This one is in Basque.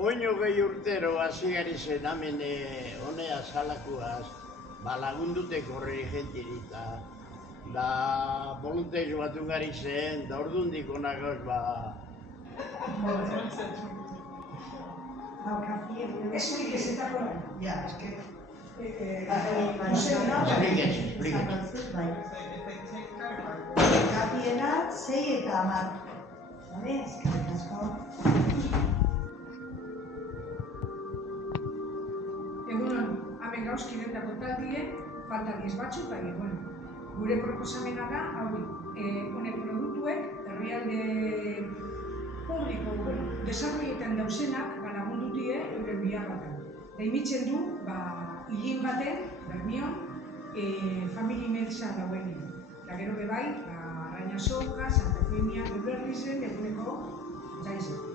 Oino gehi urtero hasi gari zen hemen honea salakuaz, lagundute korre jentirita, da volunterio batu gari zen, da ordundik onagoz Expliquezetako nahi. Ja, eske... Kapiena, 6 eta 10. Eskerrik asko. Egunon, hemen gauz kirendako taldie, falta diez batzuk, baina, gure proposamena da, honek produktuek, herrialde publiko, desarroietan dauzenak, lagundutie euren biharratan. Eta imitzen du, hilin baten, Bermion, famili medza dauen. Eta gero bebai, Arraina Soka, Santa Efemia, Berrizen, eguneko jaizen.